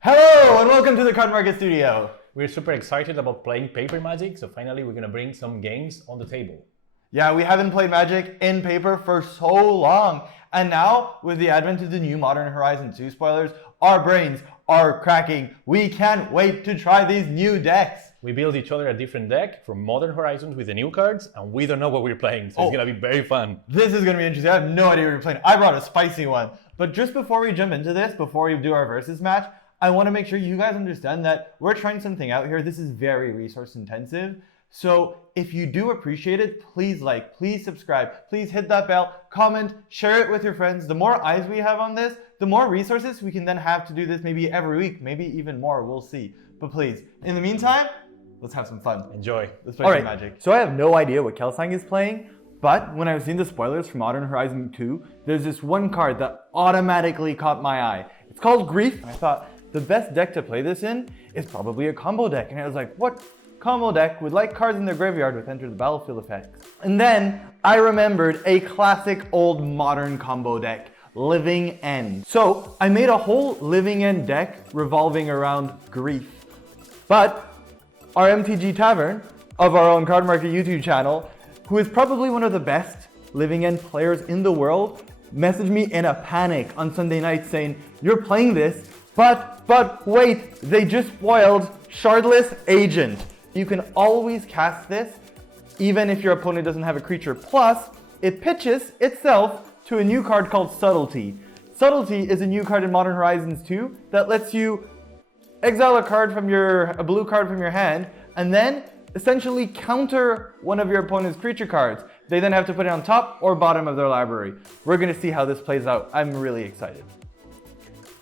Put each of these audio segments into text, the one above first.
Hello and welcome to the Cardmarket studio. We're super excited about playing paper Magic, so finally we're gonna bring some games on the table. Yeah, we haven't played Magic in paper for so long. And now, with the advent of the new Modern Horizon 2 spoilers, our brains are cracking. We can't wait to try these new decks. We build each other a different deck from Modern Horizons with the new cards, and we don't know what we're playing, so it's gonna be very fun. This is gonna be interesting. I have no idea what you're playing. I brought a spicy one. But just before we jump into this, before we do our versus match, I want to make sure you guys understand that we're trying something out here. This is very resource intensive. So if you do appreciate it, please like, please subscribe, please hit that bell, comment, share it with your friends. The more eyes we have on this, the more resources we can then have to do this maybe every week, maybe even more, we'll see. But please, in the meantime, let's have some fun. Enjoy. Let's play some Magic. So I have no idea what Kelsang is playing, but when I was seeing the spoilers for Modern Horizon 2, there's this one card that automatically caught my eye. It's called Grief. And I thought the best deck to play this in is probably a combo deck. And I was like, what combo deck would like cards in their graveyard with enter the battlefield effects? And then I remembered a classic old modern combo deck, Living End. So I made a whole Living End deck revolving around Grief. But our MTG Tavern of our own Cardmarket YouTube channel, who is probably one of the best Living End players in the world, messaged me in a panic on Sunday night saying, you're playing this, but wait, they just spoiled Shardless Agent. You can always cast this, even if your opponent doesn't have a creature. Plus, it pitches itself to a new card called Subtlety. Subtlety is a new card in Modern Horizons 2 that lets you exile a blue card from your hand, and then essentially counter one of your opponent's creature cards. They then have to put it on top or bottom of their library. We're gonna see how this plays out. I'm really excited.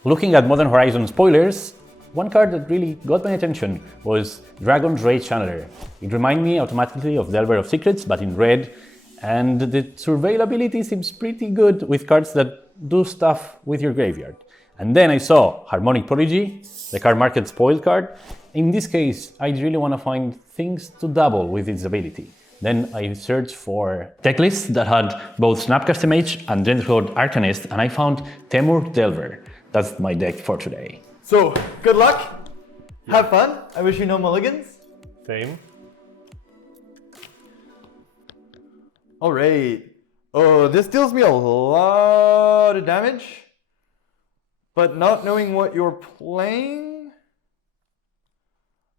Looking at Modern Horizon spoilers, one card that really got my attention was Dragon's Rage Channeler. It reminded me automatically of Delver of Secrets, but in red, and the surveyability seems pretty good with cards that do stuff with your graveyard. And then I saw Harmonic Prodigy, the Cardmarket spoiled card. In this case, I really want to find things to double with its ability. Then I searched for deck lists that had both Snapcaster Mage and Dreadhorde Arcanist, and I found Temur Delver. That's my deck for today. So, good luck. Have fun. I wish you no mulligans. Same. All right. Oh, this deals me a lot of damage. But not knowing what you're playing,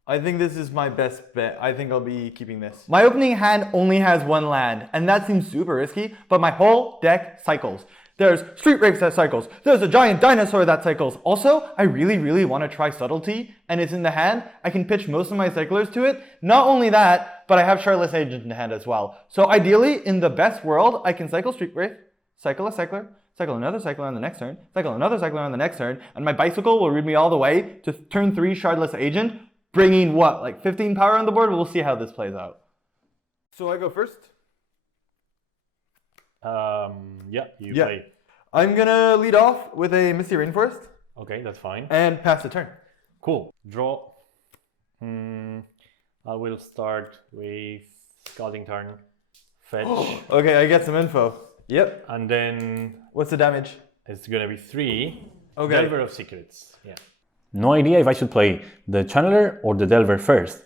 I think this is my best bet. I think I'll be keeping this. My opening hand only has one land, and that seems super risky, but my whole deck cycles. There's Street Wraiths that cycles. There's a giant dinosaur that cycles. Also, I really want to try Subtlety, and it's in the hand. I can pitch most of my cyclers to it. Not only that, but I have Shardless Agent in the hand as well. So ideally, in the best world, I can cycle Street Wraith, cycle a cycler, cycle another cycler on the next turn, cycle another cycler on the next turn, and my bicycle will read me all the way to turn 3 Shardless Agent, bringing what, like 15 power on the board? We'll see how this plays out. So I go first? You play. I'm gonna lead off with a Misty Rainforest. Okay, that's fine. And pass the turn. Cool. Draw. I will start with Scalding Tarn. Fetch. Okay, I get some info. Yep. And then What's the damage? it's gonna be 3. Okay. Delver of Secrets. Yeah. No idea if I should play the Channeler or the Delver first.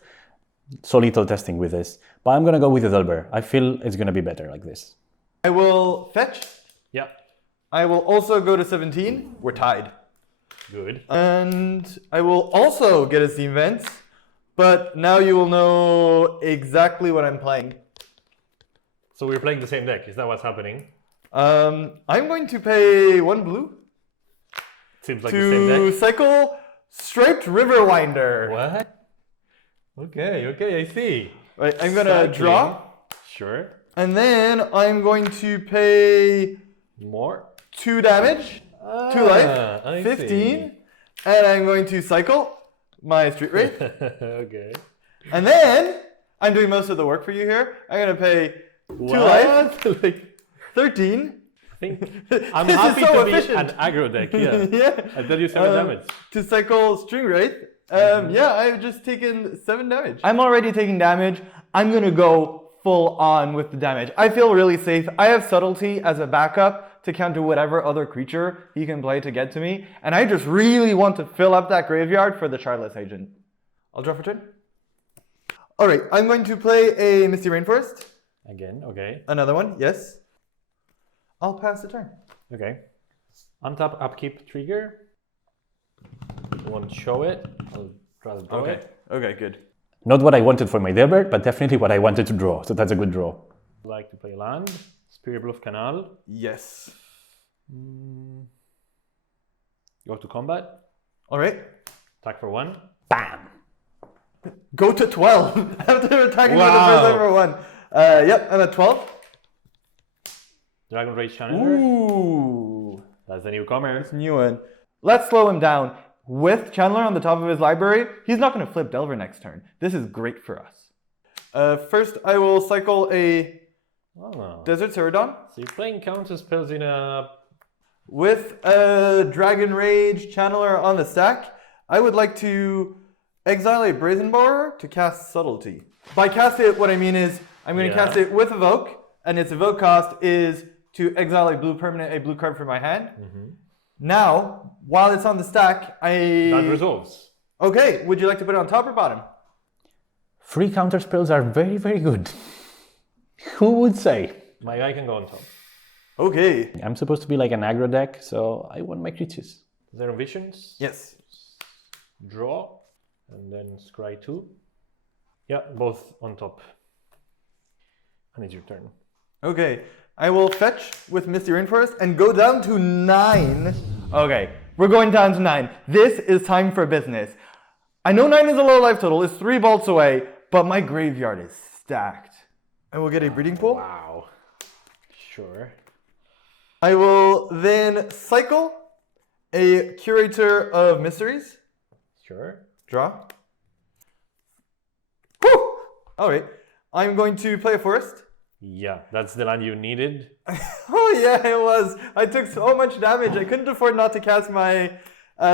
So little testing with this. But I'm gonna go with the Delver. I feel it's gonna be better like this. I will fetch. Yeah. I will also go to 17. We're tied. Good. And I will also get a Steam Vents. But now you will know exactly what I'm playing. So we're playing the same deck. Is that what's happening? I'm going to pay 1 blue. Seems like the same to deck. cycle Striped Riverwinder. What? Okay, I see. Right, I'm gonna Cycling. draw. Sure. And then I'm going to pay More? 2 damage, 2 life, I 15. see. And I'm going to cycle my Street Wraith. Okay. And then I'm doing most of the work for you here. I'm gonna pay 2 What? life, Like, 13. I think I'm This is happy so to efficient. be an aggro deck, yeah. Yeah. I tell you 7 damage. To cycle String Wraith. Yeah, I've just taken 7 damage. I'm already taking damage. I'm gonna go full on with the damage. I feel really safe. I have Subtlety as a backup to counter whatever other creature he can play to get to me. And I just really want to fill up that graveyard for the Shardless Agent. I'll draw for turn. Alright, I'm going to play a Misty Rainforest. Again, okay. Another one, yes. I'll pass the turn. Okay. Untap, upkeep, trigger. Won't show it. I'll try to draw it. Okay, good. Not what I wanted for my Delver, but definitely what I wanted to draw. So that's a good draw. I'd like to play land. Spirit Bluff Canal. Yes. Go to combat. Alright. Attack for 1. Bam! Go to 12 after attacking for the first time for 1. Yep, I'm at 12. Dragon Rage Challenger. Ooh. That's the newcomer. It's a new one. Let's slow him down. With Chandler on the top of his library, he's not going to flip Delver next turn. This is great for us. First, I will cycle a Desert Ceradon. So you're playing counter spells in a... With a Dragon Rage Channeler on the stack, I would like to exile a Brazen Borer to cast Subtlety. By cast it, what I mean is, I'm going to cast it with Evoke, and its Evoke cost is to exile a blue permanent, a blue card from my hand. Now, while it's on the stack, That resolves. Okay, would you like to put it on top or bottom? Free counter spells are very, very good. Who would say? My guy can go on top. Okay. I'm supposed to be like an aggro deck, so I want my creatures. Zero Visions. Yes. Draw. And then scry 2. Yeah, both on top. And it's your turn. Okay. I will fetch with Misty Rainforest and go down to 9. Okay, we're going down to 9. This is time for business. I know 9 is a low life total, it's 3 bolts away, but my graveyard is stacked. I will get a Breeding Pool. Wow. Sure. I will then cycle a Curator of Mysteries. Sure. Draw. Woo! Alright, I'm going to play a forest. Yeah, that's the land you needed. Oh yeah, it was. I took so much damage. I couldn't afford not to cast my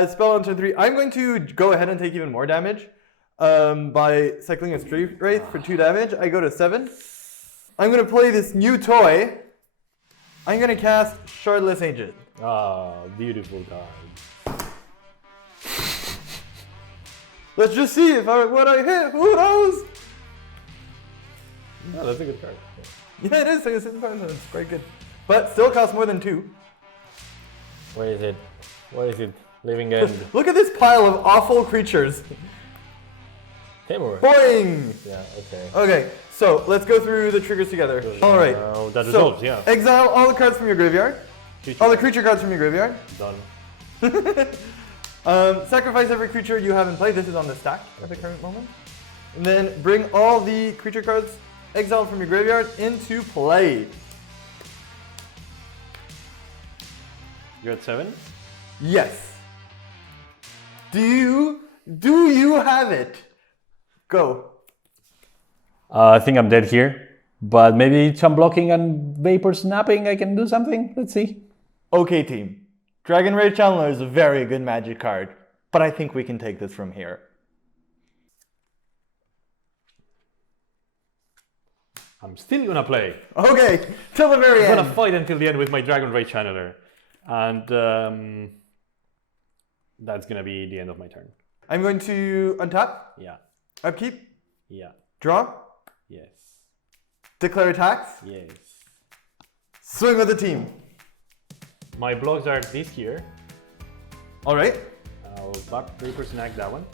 spell on turn 3. I'm going to go ahead and take even more damage by cycling a Street Wraith for 2 damage. I go to 7. I'm going to play this new toy. I'm going to cast Shardless Agent. Ah, beautiful card. Let's just see if what I hit. Who knows? Oh, that's a good card. Yeah, it is. It's quite good. But still costs more than 2. Where is it? Where is it? Living End. Look at this pile of awful creatures. Temur. Boing! Yeah, okay. Okay, so let's go through the triggers together. Alright. That resolves, yeah. Exile all the cards from your graveyard. All the creature cards from your graveyard. Done. Sacrifice every creature you have in play. This is on the stack at the current moment. And then bring all the creature cards exiled from your graveyard into play. You're at 7? Yes. Do you have it? Go. I think I'm dead here. But maybe chump blocking and vapor snapping, I can do something. Let's see. Okay, team. Dragon Rage Channeler is a very good magic card, but I think we can take this from here. I'm still gonna play. Okay, till the very end. I'm gonna fight until the end with my Dragon Rage Channeler. And that's gonna be the end of my turn. I'm going to untap, Yeah. upkeep, Yeah. draw, Yes. declare attacks, Yes. swing with the team. My blocks are this here. Alright, I'll back 3% act that one.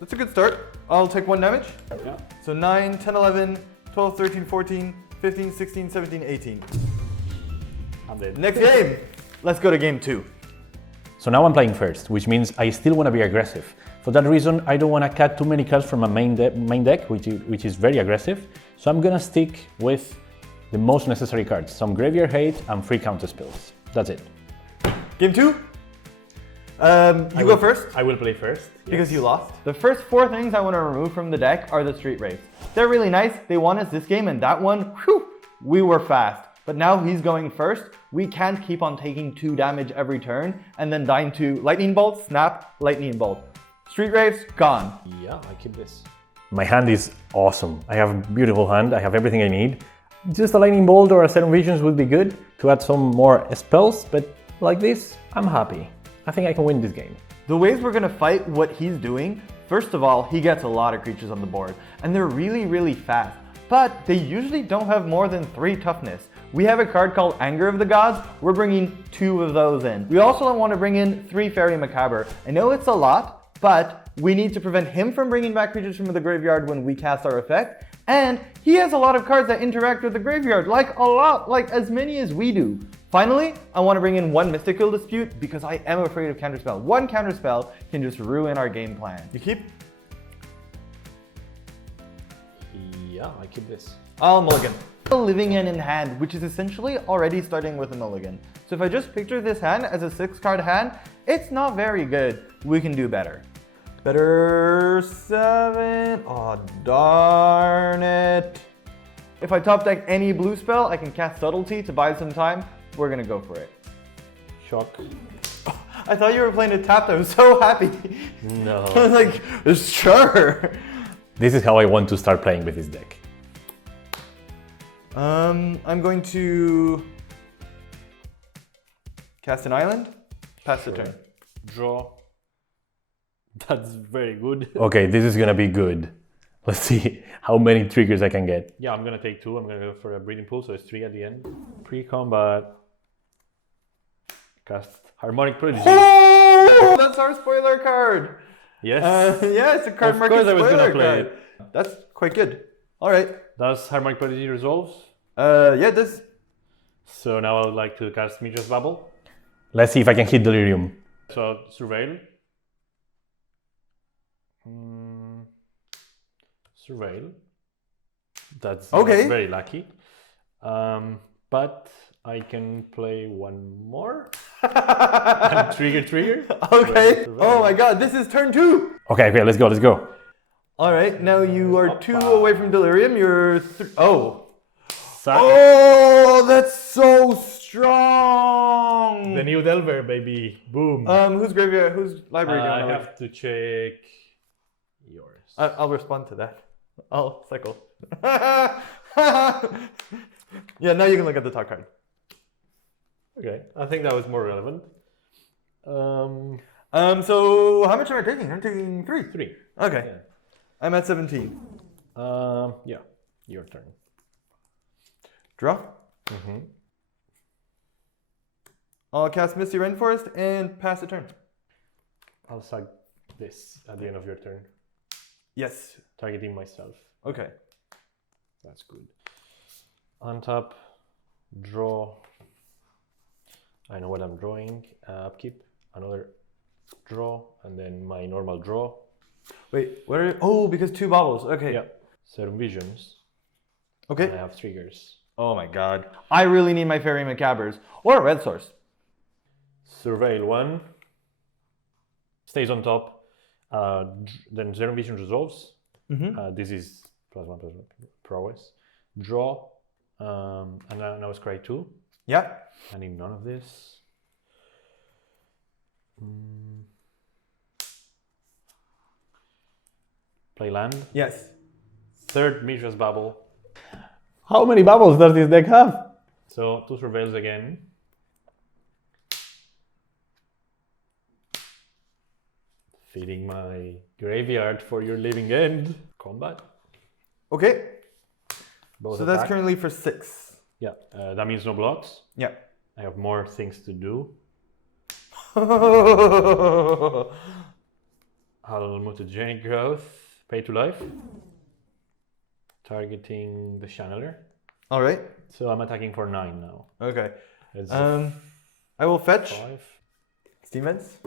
that's a good start. I'll take 1 damage. Yeah. So 9, 10, 11, 12, 13, 14, 15, 16, 17, 18. I'm dead. Next game. Let's go to game 2. So now I'm playing first, which means I still want to be aggressive. For that reason, I don't want to cut too many cards from my main deck, which is very aggressive. So I'm gonna stick with the most necessary cards, some graveyard hate and free counter spells. That's it. Game 2. You go first. I will play first. Because you lost. The first 4 things I want to remove from the deck are the Street Wraiths. They're really nice. They won us this game, and that one, whew, we were fast. But now he's going first. We can't keep on taking 2 damage every turn and then dying to Lightning Bolt, Snap, Lightning Bolt. Street Wraiths, gone. Yeah, I keep this. My hand is awesome. I have a beautiful hand. I have everything I need. Just a Lightning Bolt or a Serum Visions would be good to add some more spells, but like this, I'm happy. I think I can win this game. The ways we're gonna fight what he's doing, first of all, he gets a lot of creatures on the board, and they're really, really fast, but they usually don't have more than 3 toughness. We have a card called Anger of the Gods, we're bringing 2 of those in. We also want to bring in 3 Fairy Macabre. I know it's a lot, but we need to prevent him from bringing back creatures from the graveyard when we cast our effect, and he has a lot of cards that interact with the graveyard, like a lot, like as many as we do. Finally, I want to bring in 1 Mystical Dispute because I am afraid of Counterspell. 1 Counterspell can just ruin our game plan. You keep? Yeah, I keep this. I'll mulligan. Living End in hand, which is essentially already starting with a mulligan. So if I just picture this hand as a 6-card hand, it's not very good. We can do better. Better 7. Oh, darn it. If I top deck any blue spell, I can cast Subtlety to buy some time. We're gonna go for it. Shock. Oh, I thought you were playing it tapped. I was so happy. No. I was like, sure. This is how I want to start playing with this deck. I'm going to cast an island, pass the turn. Draw. That's very good. Okay, this is gonna be good. Let's see how many triggers I can get. Yeah, I'm gonna take 2. I'm gonna go for a Breeding Pool, so it's 3 at the end. Pre-combat. Cast Harmonic Prodigy. Oh, that's our spoiler card. Yes. Yeah, it's a Cardmarket Of course I was spoiler gonna play card. it. That's quite good. All right. Does Harmonic Prodigy resolves? Yeah, this. So now I would like to cast Mishra's Bubble. Let's see if I can hit Delirium. So Surveil. Surveil. That's okay. Very lucky. But I can play 1 more. And trigger. Okay. Oh my god, this is turn 2. Okay, let's go. All right, now you are 2 away from Delirium. You're oh. Sack. Oh, that's so strong. The new Delver, baby. Boom. Whose graveyard? Whose library? I have to check yours. I'll respond to that. I'll cycle. Yeah, now you can look at the top card. Okay, I think that was more relevant. So how much am I taking? I'm taking 3. 3. Okay. Yeah. I'm at 17. Yeah, your turn. Draw. I'll cast Misty Rainforest and pass the turn. I'll sack this at the end of your turn. Yes. Targeting myself. Okay. That's good. Untap, draw. I know what I'm drawing. Upkeep, another draw, and then my normal draw. Wait, what are? Oh, because 2 bubbles. Okay. Yeah. Serum Visions. Okay. And I have triggers. Oh my god. I really need my Fairy Macabres or a red source. Surveil 1. Stays on top. Then Serum Visions resolves. This is +1/+1 prowess. Draw. And now Scry 2. Yeah. I need none of this. Play land. Yes. 3rd Mishra's Bubble. How many bubbles does this deck have? So 2 Surveils again. Feeding my graveyard for your living end. Combat. Okay. Both So that's attack. currently for 6. Yeah, that means no blocks. Yeah. I have more things to do. Oh, I'll mutagenic growth. Pay to life. Targeting the Channeler. all right. So I'm attacking for 9 now. Okay. It's I will fetch 5. Steam Vents.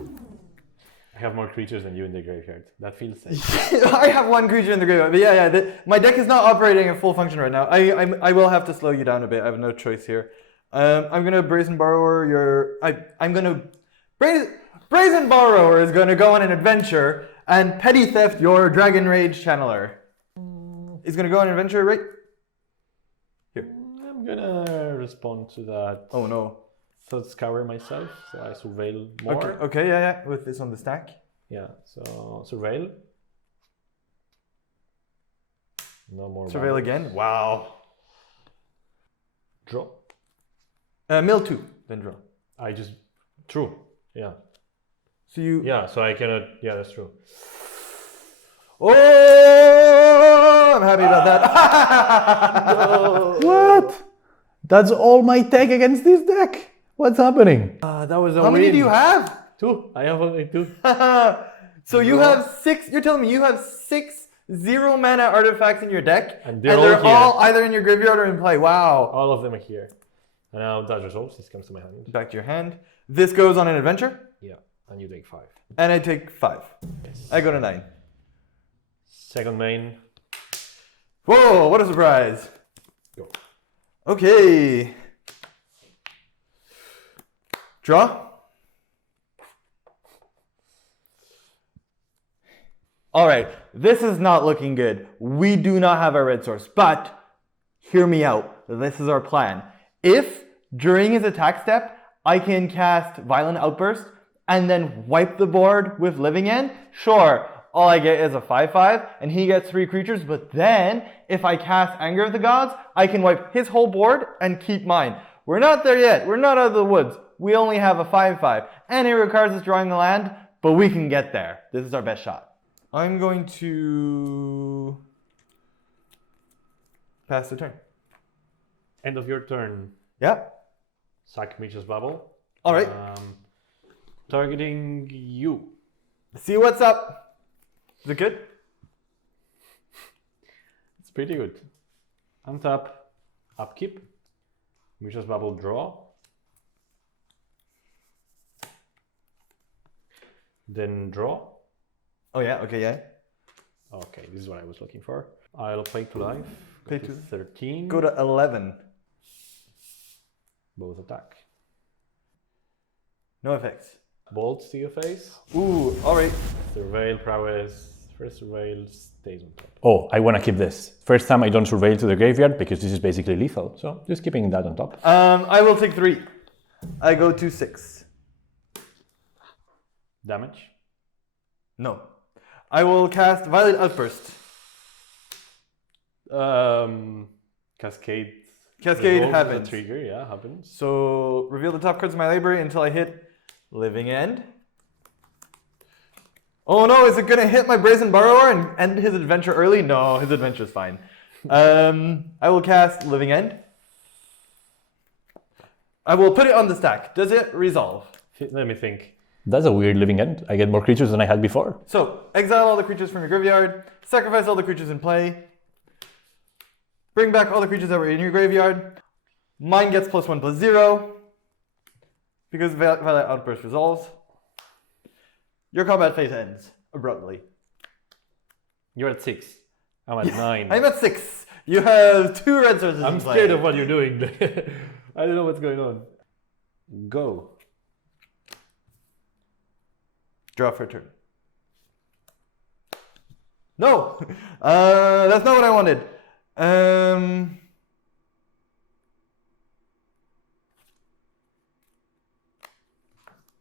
I have more creatures than you in the graveyard. That feels safe. I have 1 creature in the graveyard, but yeah. My deck is not operating at full function right now. I will have to slow you down a bit. I have no choice here. I'm gonna Brazen Borrower your. I'm gonna Brazen Borrower is gonna go on an adventure, and Petty Theft your Dragon Rage Channeler is gonna go on an adventure right here. I'm gonna respond to that. Oh no. Thought Scour myself, so I surveil more. Okay, yeah. With this on the stack. Yeah, so surveil. No more. Surveil bubbles. again. Wow. Draw. Mill 2, then draw. I just... True. Yeah. So you... Yeah, so I cannot... Yeah, that's true. Oh, I'm happy about that. What? That's all my tech against this deck. What's happening? That was a How many do you have? 2. I have only 2. So you have 6, you're telling me you have 6 0-mana artifacts in your deck, And and they're they're all here. all either in your graveyard or in play. Wow. All of them are here. And now that resolves. This comes to my hand. Back to your hand. This goes on an adventure, Yeah. And you take 5. and I take 5. Yes. I go to 9. Second main. Whoa, what a surprise. Go. Okay. Draw. All right, this is not looking good. We do not have a red source, but hear me out. This is our plan. If during his attack step, I can cast Violent Outburst and then wipe the board with Living End, sure, all I get is a 5/5 and he gets 3 creatures, but then if I cast Anger of the Gods, I can wipe his whole board and keep mine. We're not there yet. We're not out of the woods. We only have a 5/5 and it requires us drawing the land, but we can get there. This is our best shot. I'm going to pass the turn. End of your turn. Yeah. Sack Mitch's Bubble. All right. Targeting you. See what's up. Is it good? It's pretty good. Untap. Upkeep. Mitch's Bubble. Draw. Then draw. Oh yeah. Okay. Yeah. Okay, this is what I was looking for. I'll play 2 life. Play Go to 2. 13. Go to 11. Both attack. No effects. Bolts to your face. Ooh. All right. Surveil prowess. First surveil stays on top. Oh, I want to keep this. First time I don't surveil to the graveyard because this is basically lethal. So just keeping that on top. I will take 3. I go to 6. Damage. No. I will cast Violent Outburst. Cascade. Cascade resolves happens. The trigger, yeah, happens. So reveal the top cards of my library until I hit Living End. Oh no, is it gonna hit my Brazen Borrower and end his adventure early? No, his adventure's fine. I will cast Living End. I will put it on the stack. Does it resolve? Let me think. That's a weird living end. I get more creatures than I had before. So, exile all the creatures from your graveyard, sacrifice all the creatures in play, bring back all the creatures that were in your graveyard. Mine gets +1/+0, because Violent Outburst resolves. Your combat phase ends abruptly. You're at 6. I'm at 9. I'm at 6. You have 2 red sources I'm in play. scared of what you're doing. I don't know what's going on. Go. Draw for a turn. No! That's not what I wanted.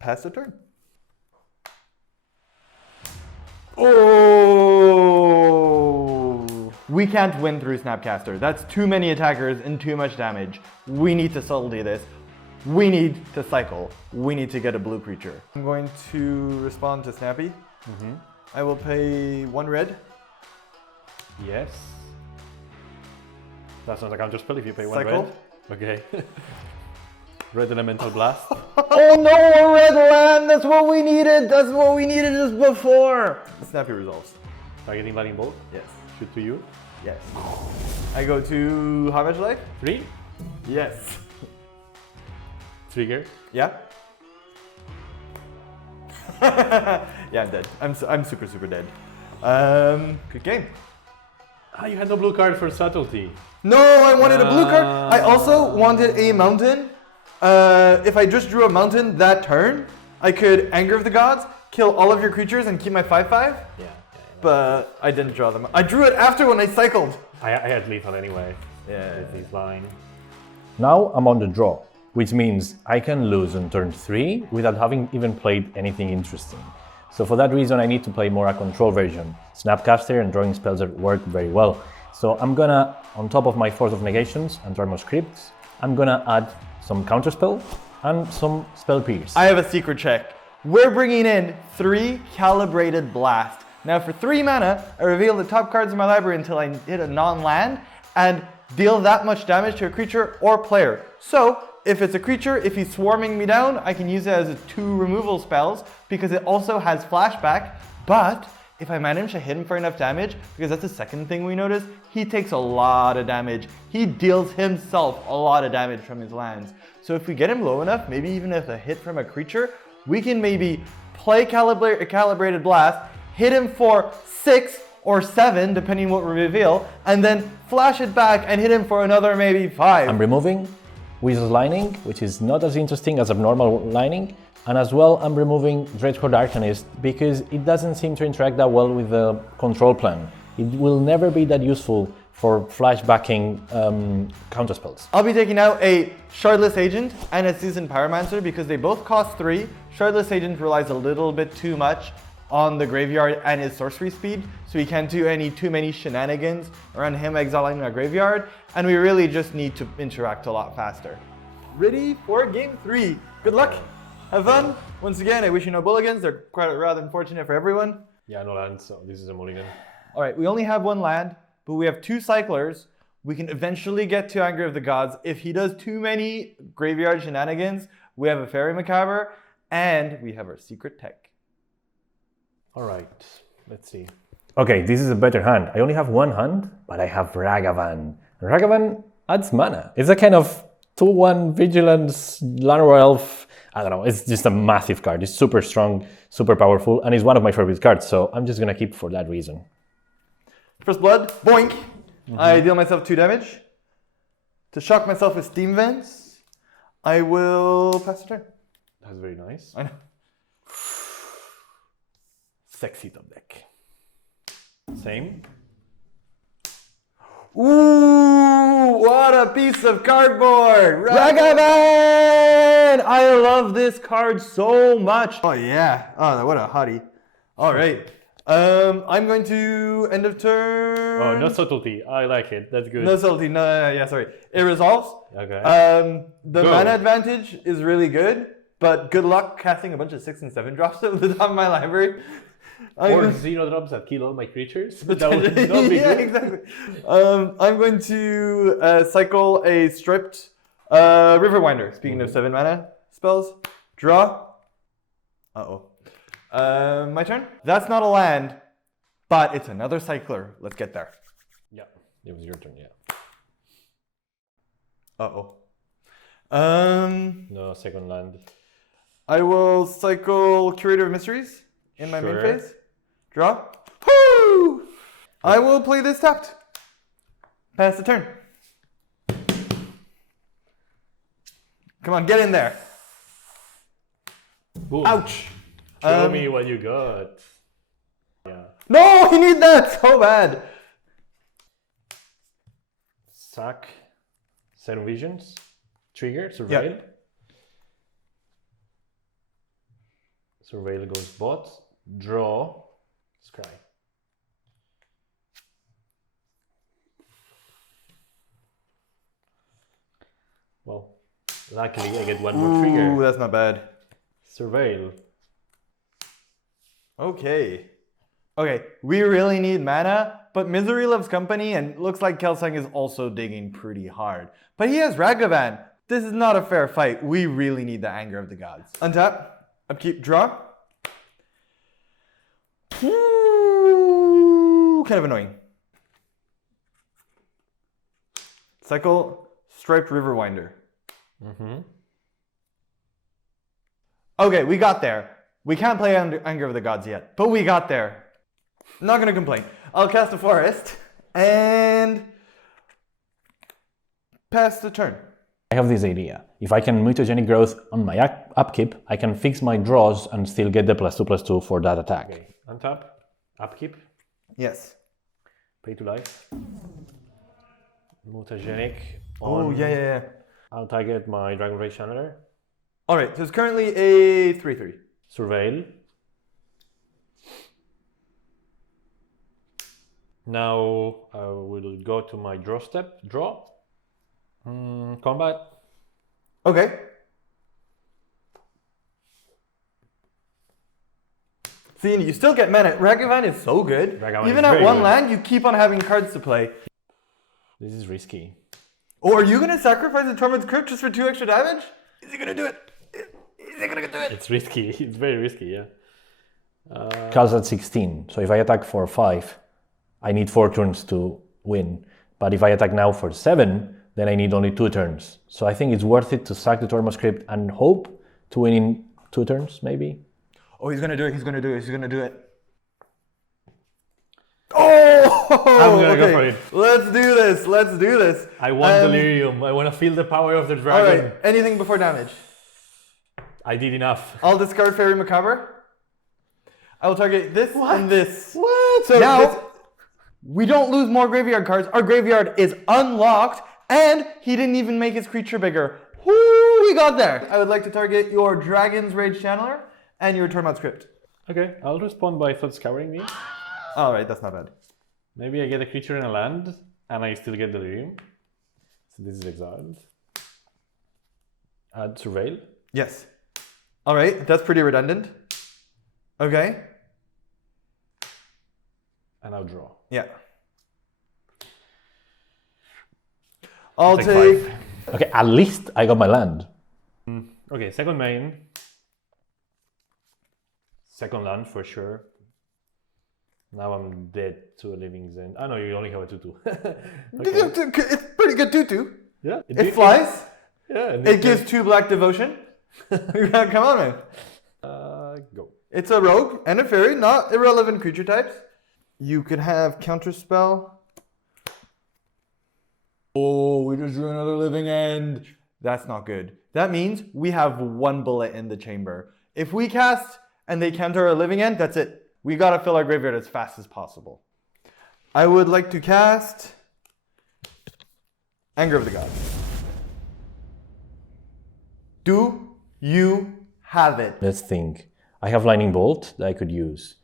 Pass the turn. Oh! We can't win through Snapcaster. That's too many attackers and too much damage. We need to subtlety this. We need to cycle. We need to get a blue creature. I'm going to respond to Snappy. I will pay 1 red. Yes. That's not a counter spell if you pay 1 Cycle. red. Okay. Red Elemental Blast. Oh no, a red land! That's what we needed! That's what we needed just before! Snappy resolves. Targeting Lightning Bolt. Yes. Shoot to you. Yes. I go to how much life? 3. Yes. Trigger. Yeah? Yeah, I'm dead. I'm super dead. Good game. Ah, you had no blue card for subtlety. No, I wanted a blue card. I also wanted a mountain. If I just drew a mountain that turn, I could Anger of the Gods, kill all of your creatures, and keep my 5/5. Yeah. But I didn't draw them. I drew it after when I cycled. I had lethal anyway. Yeah. With this line. Now I'm on the draw, which means I can lose on turn 3 without having even played anything interesting. So for that reason, I need to play more a control version. Snapcaster and drawing spells that work very well. So I'm gonna, on top of my Force of Negations and Tremor Scripts, I'm gonna add some counterspell and some spell pierce. I have a secret check. We're bringing in 3 Calibrated Blast. Now for 3 mana, I reveal the top cards in my library until I hit a non-land and deal that much damage to a creature or player. So if it's a creature, if he's swarming me down, I can use it as 2 removal spells because it also has flashback. But if I manage to hit him for enough damage, because that's the second thing we notice, he takes a lot of damage. He deals himself a lot of damage from his lands. So if we get him low enough, maybe even if a hit from a creature, we can maybe play Calibrated Blast, hit him for 6 or 7, depending what we reveal, and then flash it back and hit him for another maybe 5. I'm removing Wizard's Lining, which is not as interesting as a normal lining, and as well I'm removing Dreadhorde Arcanist because it doesn't seem to interact that well with the control plan. It will never be that useful for flashbacking counterspells. I'll be taking out a Shardless Agent and a Seasoned Pyromancer because they both cost 3. Shardless Agent relies a little bit too much on the graveyard and his sorcery speed, so we can't do too many shenanigans around him exiling our graveyard, and we really just need to interact a lot faster. Ready for game 3. Good luck, have fun. Once again, I wish you no bulligans. They're quite rather unfortunate for everyone. Yeah, no land, so this is a mulligan. All right, we only have 1 land, but we have 2 cyclers. We can eventually get to Anger of the Gods. If he does too many graveyard shenanigans, we have a Fairy Macabre, and we have our secret tech. All right, let's see. Okay, this is a better hand. I only have 1 hand, but I have Ragavan. Ragavan adds mana. It's a kind of 2-1 Vigilance, Llanowar Elf. I don't know, it's just a massive card. It's super strong, super powerful, and it's one of my favorite cards, so I'm just gonna keep for that reason. First blood, boink. I deal myself 2 damage. To shock myself with Steam Vents, I will pass the turn. That's very nice. I know. Sexy top deck. Same. Ooh, what a piece of cardboard! Ragavan! I love this card so much. Oh yeah, oh what a hottie. All right, I'm going to end of turn. Oh, no subtlety. I like it. That's good. No subtlety, yeah, sorry. It resolves. Okay. The Go. mana advantage is really good, but good luck casting a bunch of 6 and 7 drops at the top of my library. Or 0 drops that kill all my creatures. That would not be yeah, good. exactly. I'm going to cycle a stripped Riverwinder. Speaking of 7 mana spells, draw. My turn. That's not a land, but it's another cycler. Let's get there. Yeah, it was your turn, yeah. No, second land. I will cycle Curator of Mysteries in my main Sure. phase. Draw. Woo! I will play this tapped. Pass the turn. Come on, get in there. Boom. Ouch. Show me what you got. Yeah. No, he need that so bad. Sack. Serum Visions. Trigger. Surveil. Yep. Surveil goes bot. Draw. Scry. Well, luckily I get 1 more trigger. Ooh, that's not bad. Surveil. Okay, we really need mana, but Misery loves company, and looks like Kelsang is also digging pretty hard. But he has Ragavan. This is not a fair fight. We really need the Anger of the Gods. Untap, upkeep, draw. Ooh, kind of annoying. Cycle, Striped Riverwinder. Okay, we got there. We can't play Anger of the Gods yet, but we got there. Not gonna complain. I'll cast a Forest and pass the turn. I have this idea. If I can Mutagenic Growth on my upkeep, I can fix my draws and still get the +2/+2 for that attack. Okay. Untap. Upkeep. Yes. Pay to life. Mutagenic. Oh, yeah. I'll target my Dragon Rage Channeler. All right, so it's currently a 3/3. Surveil. Now I will go to my draw step. Draw. Combat. Okay. See, you still get mana. Ragavan is so good. Ragavan Even is at very one good. land, you keep on having cards to play. This is risky. Or are you gonna sacrifice the Tormod's Crypt just for 2 extra damage? Is he gonna do it? Is he gonna do it? It's risky. It's very risky, yeah. Cal's at 16, so if I attack for 5, I need 4 turns to win. But if I attack now for 7, then I need only 2 turns. So I think it's worth it to sack the Tormod Script and hope to win in 2 turns, maybe. Oh, he's gonna do it. He's gonna do it. He's gonna do it. Oh! I'm gonna go for it. Let's do this. Let's do this. I want delirium. I want to feel the power of the All dragon. right. Anything before damage. I did enough. I'll discard Fairy Macabre. I will target this and this. What? So now we don't lose more graveyard cards. Our graveyard is unlocked, and he didn't even make his creature bigger. Whoo, we got there. I would like to target your Dragon's Rage Channeler and your Tormod's Crypt. Okay, I'll respond by Thought Scouring me. All right, that's not bad. Maybe I get a creature in a land, and I still get delirium. So this is exiled. Add Surveil. Yes. All right, that's pretty redundant. Okay. And I'll draw. Yeah. I'll Take take. 5. Okay, at least I got my land. Okay, second main. Second land for sure. Now I'm dead to a living Zen. Oh no, you only have a 2/2. Okay. It's pretty good tutu. Yeah, It flies. Yeah, It gives 2 black devotion. Come on, man. Go. It's a rogue and a fairy, not irrelevant creature types. You could have counterspell. Oh, we just drew another living end. That's not good. That means we have 1 bullet in the chamber. If we cast and they counter a living end, that's it. We gotta fill our graveyard as fast as possible. I would like to cast Anger of the Gods. Do you have it? Let's think. I have Lightning Bolt that I could use.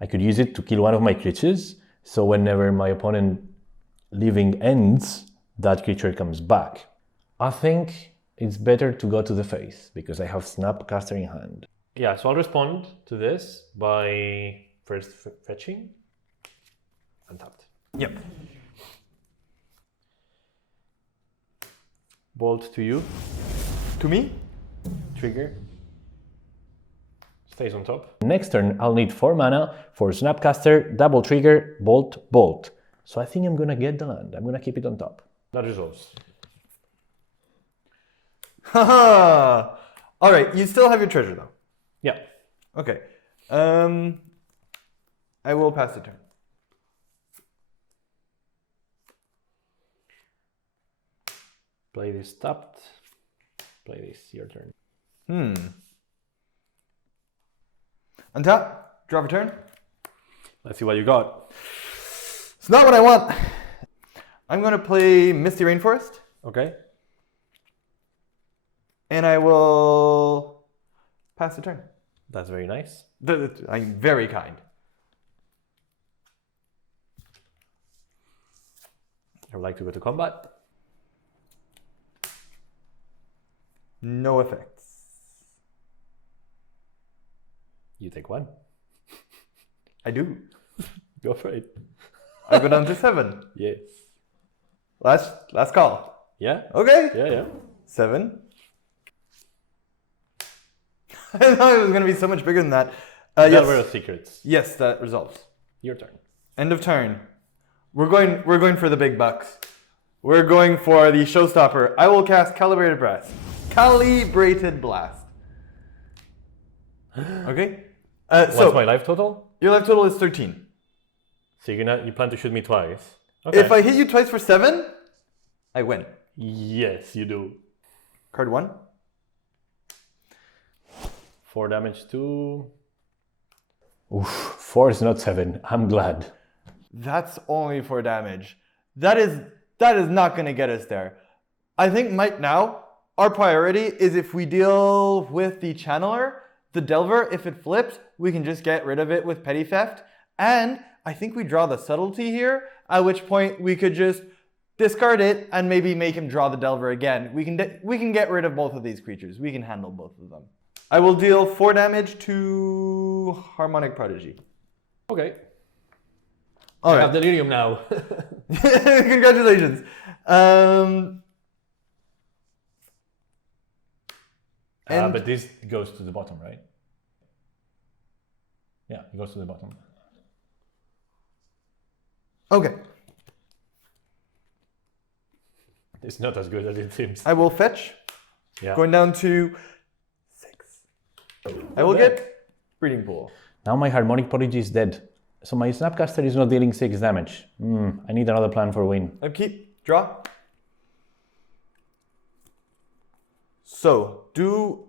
I could use it to kill one of my creatures, so whenever my opponent living ends, that creature comes back. I think it's better to go to the face, because I have Snapcaster in hand. Yeah, so I'll respond to this by first fetching. Untapped. Yep. Bolt to you. To me? Trigger. Stays on top. Next turn, I'll need 4 mana for Snapcaster, double trigger, bolt, bolt. So I think I'm gonna get the land. I'm gonna keep it on top. That resolves. Haha! Alright, you still have your treasure though. Yeah. Okay. I will pass the turn. Play this tapped. Play this, your turn. Untap, draw for turn. Let's see what you got. It's not what I want. I'm going to play Misty Rainforest, Okay. and I will pass the turn. That's very nice. I'm very kind. I would like to go to combat. No effects. You take 1. I do. Go for it. I go down to 7. Yes. Last call. Yeah? Okay. Yeah. 7. I thought it was going to be so much bigger than that. Delver Yes. of Secrets. Yes, that resolves. Your turn. End of turn. We're going for the big bucks. We're going for the showstopper. I will cast Calibrated Blast. Calibrated Blast. Okay. What's So my life total? your life total is 13. So you plan to shoot me twice. Okay. If I hit you twice for 7, I win. Yes, you do. Card 1. 4 damage to... Oof, 4 is not 7. I'm glad. That's only for damage. That is not going to get us there. I think right now, our priority is if we deal with the Channeler, the Delver, if it flips, we can just get rid of it with Petty Theft. And I think we draw the Subtlety here, at which point we could just discard it, and maybe make him draw the Delver again. We can get rid of both of these creatures. We can handle both of them. I will deal 4 damage to Harmonic Prodigy. Okay. All I right. have delirium now. Congratulations. But this goes to the bottom, right? Yeah, it goes to the bottom. Okay. It's not as good as it seems. I will fetch. Yeah. Going down to 6. I will get Breeding Pool. Now my Harmonic Prodigy is dead. So my Snapcaster is not dealing 6 damage. I need another plan for a win. Upkeep. Draw. So, do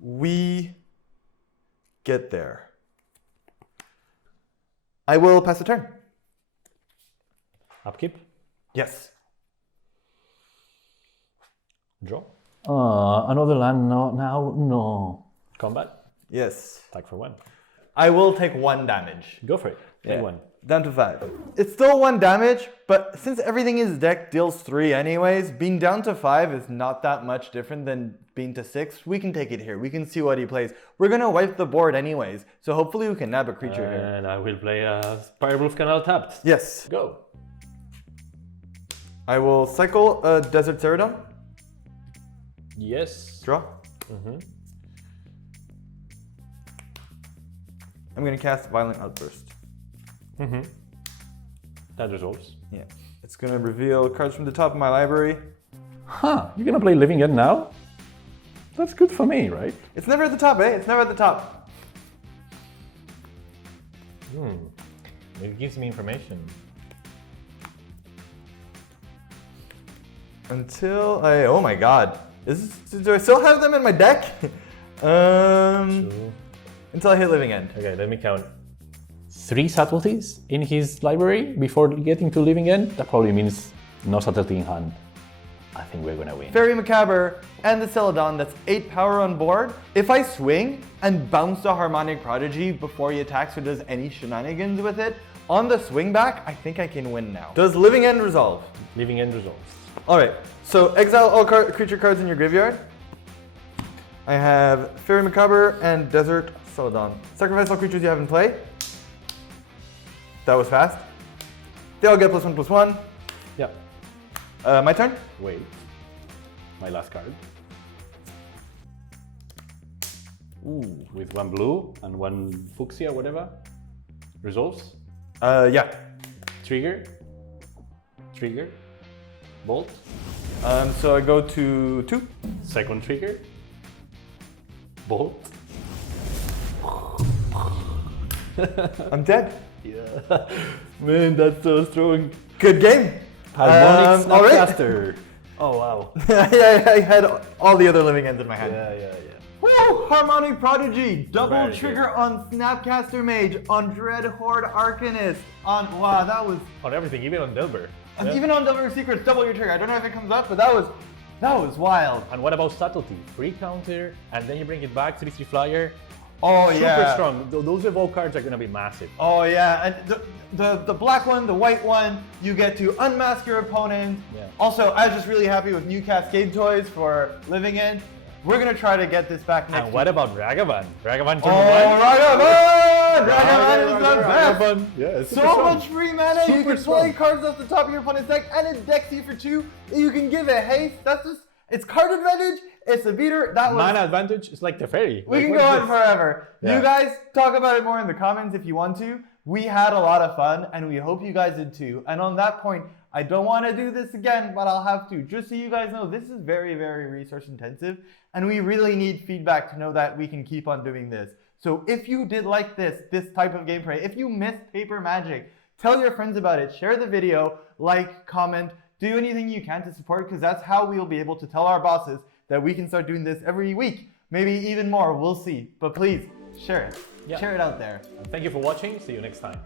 we get there? I will pass the turn. Upkeep. Yes. Draw. Another land. No, now, no. Combat. Yes. Attack for 1. I will take 1 damage. Go for it. Take 1. Down to 5. It's still 1 damage, but since everything in his deck deals 3 anyways, being down to 5 is not that much different than being to 6. We can take it here. We can see what he plays. We're going to wipe the board anyways, so hopefully we can nab a creature here. And I will play a Spirewolf Canal tapped. Yes. Go. I will cycle a Desert Ceradon. Yes. Draw. I'm going to cast Violent Outburst. That resolves. Yeah. It's going to reveal cards from the top of my library. Huh, you're gonna play Living End now? That's good for me, right? It's never at the top, eh? It's never at the top. It gives me information. Until I... Oh my god. Do I still have them in my deck? Until I hit Living End. Okay, let me count. 3 subtleties in his library before getting to Living End? That probably means no subtlety in hand. I think we're gonna win. Fairy Macabre and the Celadon, that's 8 power on board. If I swing and bounce the Harmonic Prodigy before he attacks or does any shenanigans with it, on the swing back, I think I can win now. Does Living End resolve? Living End resolves. Alright, so exile all creature cards in your graveyard. I have Fairy Macabre and Desert Celadon. Sacrifice all creatures you have in play. That was fast. They all get +1/+1. Yeah. My turn? Wait. My last card. Ooh, with 1 blue and 1 fuchsia, whatever. Resolves. Yeah. Trigger. Trigger. Bolt. So I go to 2. Second trigger. Bolt. I'm dead. Yeah. Man, that's so strong. Good game. Harmonic all right. Snapcaster. Oh, wow. I had all the other Living Ends in my hand. Yeah. Woo! Harmonic Prodigy, double Very trigger on Snapcaster Mage, on Dread Horde Arcanist, on wow, that was On everything, even on Delver. and even on Delver Secrets, double your trigger. I don't know if it comes up, but that was wild. And what about subtlety? Free counter, and then you bring it back to 3/3 flyer. Oh Super yeah. strong. Those evolve cards are gonna be massive. Oh yeah, and the black one, the white one, you get to unmask your opponent. Yeah. Also, I was just really happy with new Cascade toys for Living End. We're gonna try to get this back next And what about Ragavan? Ragavan turn Oh, 1? Ragavan! Ragavan is the best! Ragavan. Yeah, it's super So strong. much free mana, you Super can play strong. cards off the top of your opponent's deck, and it decks you for 2. You can give it haste, that's just, it's card advantage, it's a beater, that was... Mana advantage is like the fairy. We can what go is on this? forever. Yeah. You guys talk about it more in the comments if you want to. We had a lot of fun, and we hope you guys did too. And on that point, I don't want to do this again, but I'll have to. Just so you guys know, this is very, very resource intensive, and we really need feedback to know that we can keep on doing this. So if you did like this type of gameplay, if you missed Paper Magic, tell your friends about it, share the video, like, comment, do anything you can to support, because that's how we'll be able to tell our bosses that we can start doing this every week. Maybe even more, we'll see. But please, share it. Yeah. Share it out there. Thank you for watching. See you next time.